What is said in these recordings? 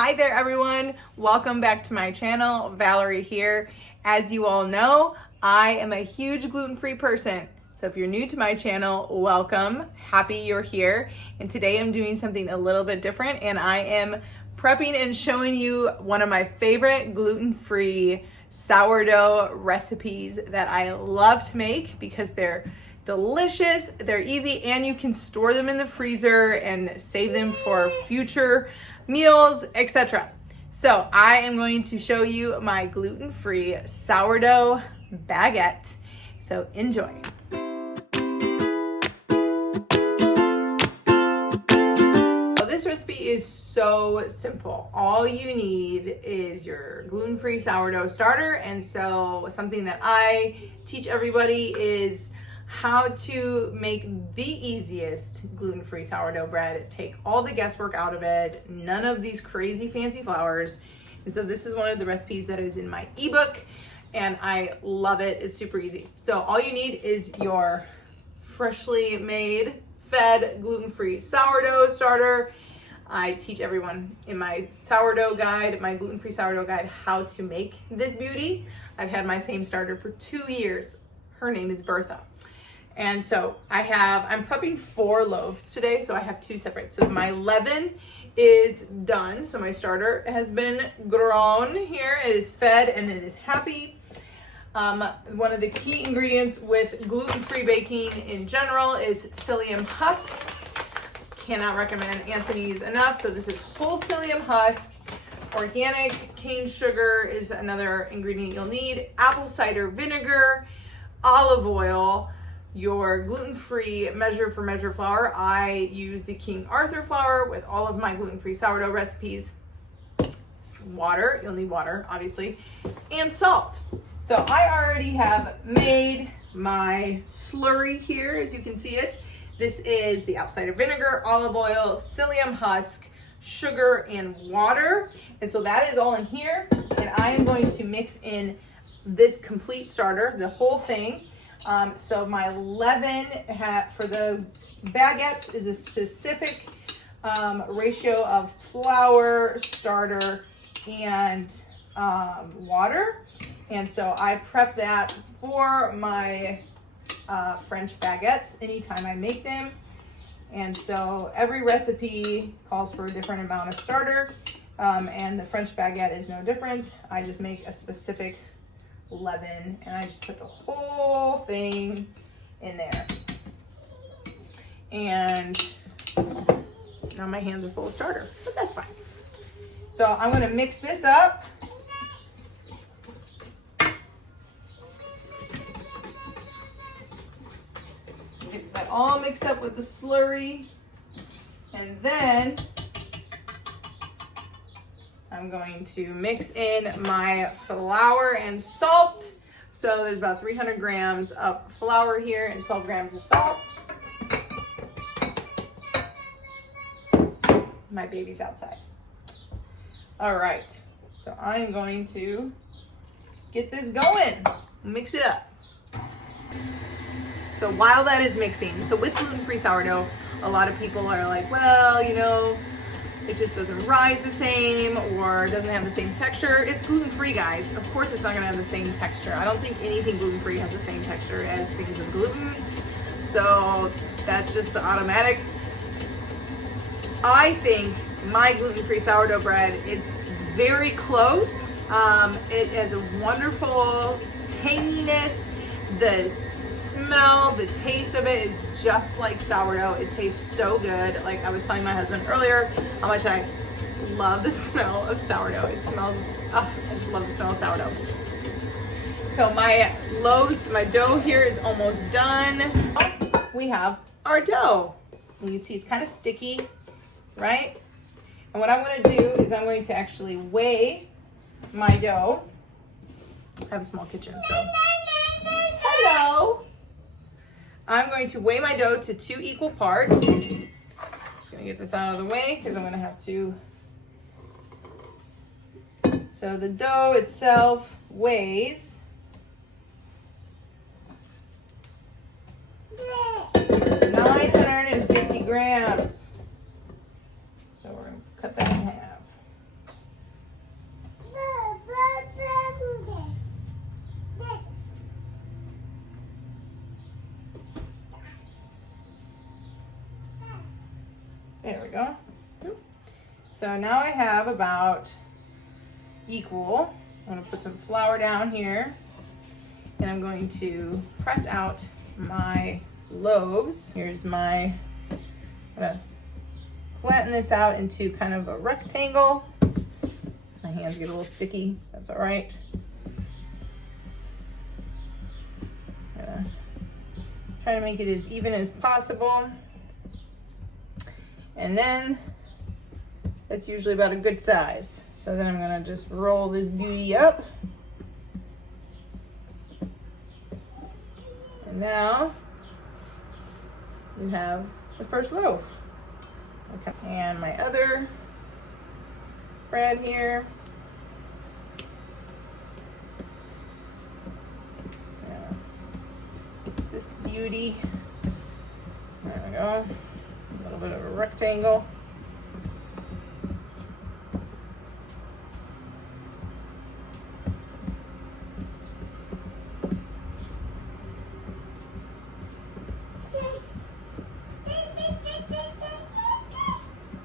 Hi there everyone, welcome back to my channel. Valerie here. As you all know, I am a huge gluten-free person. So if you're new to my channel, welcome, happy you're here. And today I'm doing something a little bit different and I am prepping and showing you one of my favorite gluten-free sourdough recipes that I love to make because they're delicious, they're easy, and you can store them in the freezer and save them for future meals, etc. So I am going to show you my gluten-free sourdough baguette. So enjoy. This recipe is so simple. All you need is your gluten-free sourdough starter. And so something that I teach everybody is how to make the easiest gluten-free sourdough bread. Take all the guesswork out of it, none of these crazy fancy flours. And so this is one of the recipes that is in my ebook and I love it. It's super easy. So all you need is your freshly made, fed, gluten-free sourdough starter. I teach everyone in my sourdough guide, my gluten-free sourdough guide, how to make this beauty. I've had my same starter for 2 years. Her name is Bertha. And so I'm prepping 4 loaves today, so I have 2 separate. So my leaven is done. So my starter has been grown here. It is fed and it is happy. One of the key ingredients with gluten-free baking in general is psyllium husk. Cannot recommend Anthony's enough. So this is whole psyllium husk. Organic cane sugar is another ingredient you'll need. Apple cider vinegar, olive oil, your gluten-free measure for measure flour. I use the King Arthur flour with all of my gluten-free sourdough recipes. Water, you'll need water, obviously, and salt. So I already have made my slurry here, as you can see it. This is the apple cider vinegar, olive oil, psyllium husk, sugar, and water. And so that is all in here. And I am going to mix in this complete starter, the whole thing. So my leaven for the baguettes is a specific ratio of flour, starter, and water. And so I prep that for my French baguettes anytime I make them. And so every recipe calls for a different amount of starter, and the French baguette is no different. I just make a specific leaven and I just put the whole thing in there. And now my hands are full of starter, but that's fine. So I'm going to mix this up. Get that all mixed up with the slurry, and then I'm going to mix in my flour and salt. So there's about 300 grams of flour here and 12 grams of salt. My baby's outside. All right, so I'm going to get this going, mix it up. So while that is mixing, so with gluten-free sourdough, a lot of people are like, well, you know, it just doesn't rise the same or doesn't have the same texture. It's gluten-free, guys. Of course it's not gonna have the same texture. I don't think anything gluten-free has the same texture as things with gluten. So that's just the automatic. I think my gluten-free sourdough bread is very close. It has a wonderful tanginess. The smell, the taste of it is just like sourdough. It tastes so good. Like I was telling my husband earlier how much I love the smell of sourdough. It smells, I just love the smell of sourdough. So my loaves, my dough here is almost done. We have our dough. You can see it's kind of sticky, right? And what I'm going to do is I'm going to actually weigh my dough. I have a small kitchen, so. Hello. I'm going to weigh my dough to 2 equal parts. Just going to get this out of the way because I'm going to have to. So the dough itself weighs 950 grams. So we're going to cut that in half. So now I have about equal. I'm gonna put some flour down here and I'm going to press out my loaves. Here's my, I'm gonna flatten this out into kind of a rectangle. My hands get a little sticky, that's all right. Try to make it as even as possible. And then that's usually about a good size. So then I'm gonna just roll this beauty up. And now we have the first loaf. Okay, and my other bread here. This beauty. There we go. A little bit of a rectangle.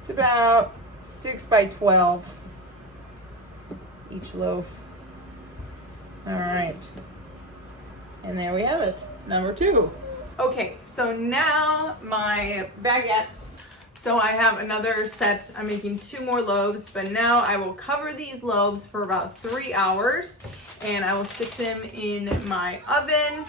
It's about 6 by 12 each loaf. All right. And there we have it, number 2. Okay, so now my baguettes. So I have another set. I'm making 2 more loaves, but now I will cover these loaves for about 3 hours and I will stick them in my oven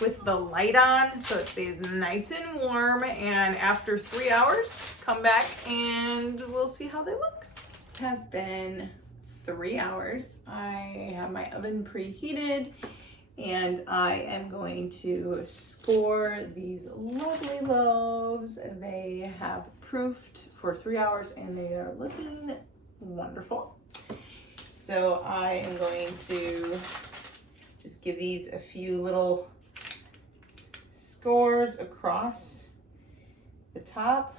with the light on so it stays nice and warm. And after 3 hours, come back and we'll see how they look. It has been 3 hours. I have my oven preheated and I am going to score these lovely loaves. They have proofed for 3 hours and they are looking wonderful. So I am going to just give these a few little scores across the top.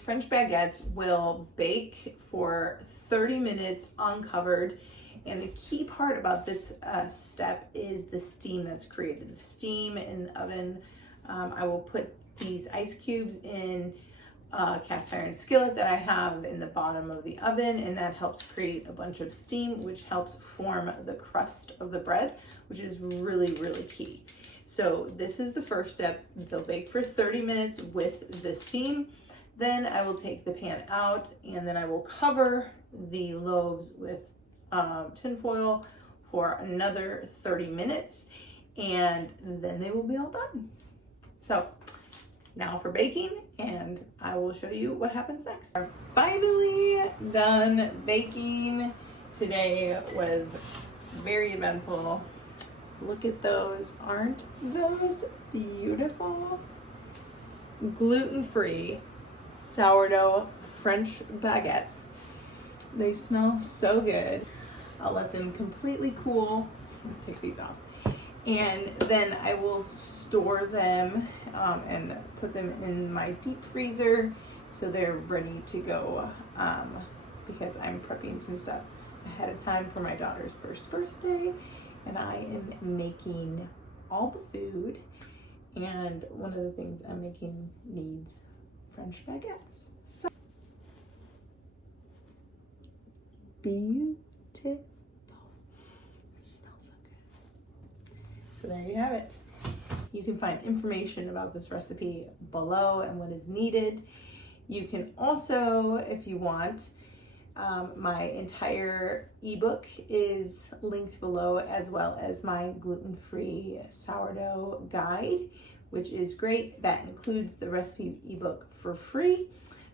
French baguettes will bake for 30 minutes uncovered. And the key part about this step is the steam that's created. The steam in the oven. I will put these ice cubes in a cast iron skillet that I have in the bottom of the oven, and that helps create a bunch of steam, which helps form the crust of the bread, which is really, really key. So this is the first step. They'll bake for 30 minutes with the steam. Then I will take the pan out and then I will cover the loaves with tin foil for another 30 minutes and then they will be all done. So now for baking, and I will show you what happens next. I'm finally done baking. Today was very eventful. Look at those, aren't those beautiful? Gluten-free sourdough French baguettes. They smell so good. I'll let them completely cool. Take these off. And then I will store them and put them in my deep freezer so they're ready to go because I'm prepping some stuff ahead of time for my daughter's first birthday, and I am making all the food, and one of the things I'm making needs French baguettes. So beautiful. Smells so good. So there you have it. You can find information about this recipe below and what is needed. You can also, if you want, my entire ebook is linked below, as well as my gluten-free sourdough guide, which is great. That includes the recipe ebook for free,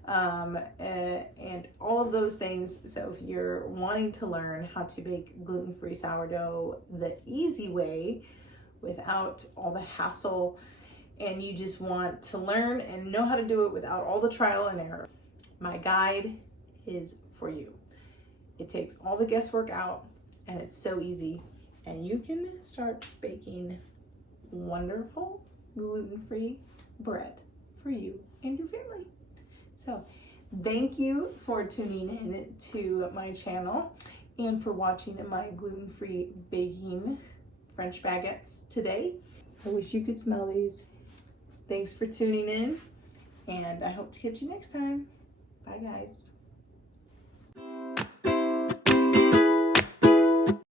and all of those things. So if you're wanting to learn how to bake gluten-free sourdough the easy way without all the hassle, and you just want to learn and know how to do it without all the trial and error, my guide is for you. It takes all the guesswork out and it's so easy, and you can start baking wonderful gluten-free bread for you and your family. So thank you for tuning in to my channel and for watching my gluten-free baking French baguettes today. I wish you could smell these. Thanks for tuning in, And I hope to catch you next time. Bye, guys.